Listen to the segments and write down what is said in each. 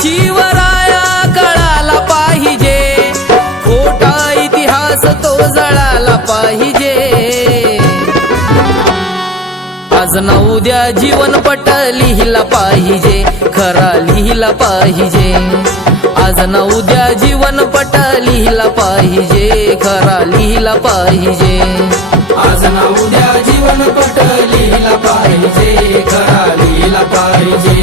शिवराया कळाला पाहिजे, खोटा इतिहास तो जळाला पाहिजे। आज ना उद्या जीवनपट लिहिला पाहिजे, खरा लिहिला पाहिजे। आज ना उद्या जीवनपट लिहिला पाहिजे, खरा लिहिला पाहिजे। आज ना उद्या जीवनपट लिहिला पाहिजे, खरा लिहिला पाहिजे।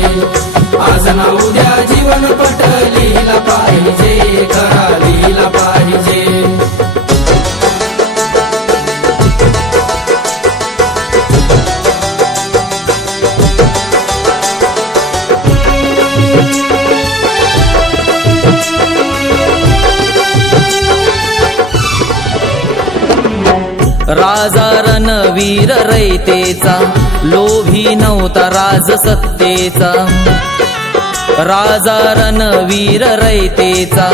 आज ना उद्या जीवनपट लिहिला पाहिजे, खरा लिहिला पाहिजे। राजा रणवीर रयतेचा, लोभी नव्हता राज सत्तेचा। राजा रणवीर रयतेचा,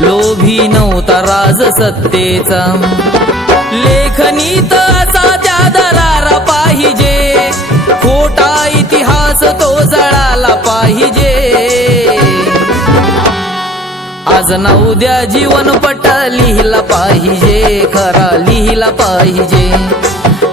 लोभी नव्हता राज सत्तेचा। लेखनीत असा त्या दरारा पाहिजे, खोटा इतिहास तो जळाला पाहिजे। आज ना उद्या जीवनपट लिहिला पाहिजे, खरा लिहिला पाहिजे।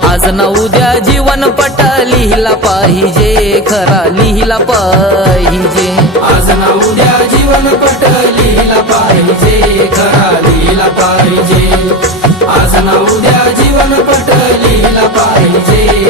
आज ना उद्या जीवनपट लिहिला पाहिजे, खरा लिहिला पाहिजे। आज ना उद्या जीवनपट लिहिला पाहिजे, खरा लिहिला पाहिजे। आज ना उद्या जीवनपट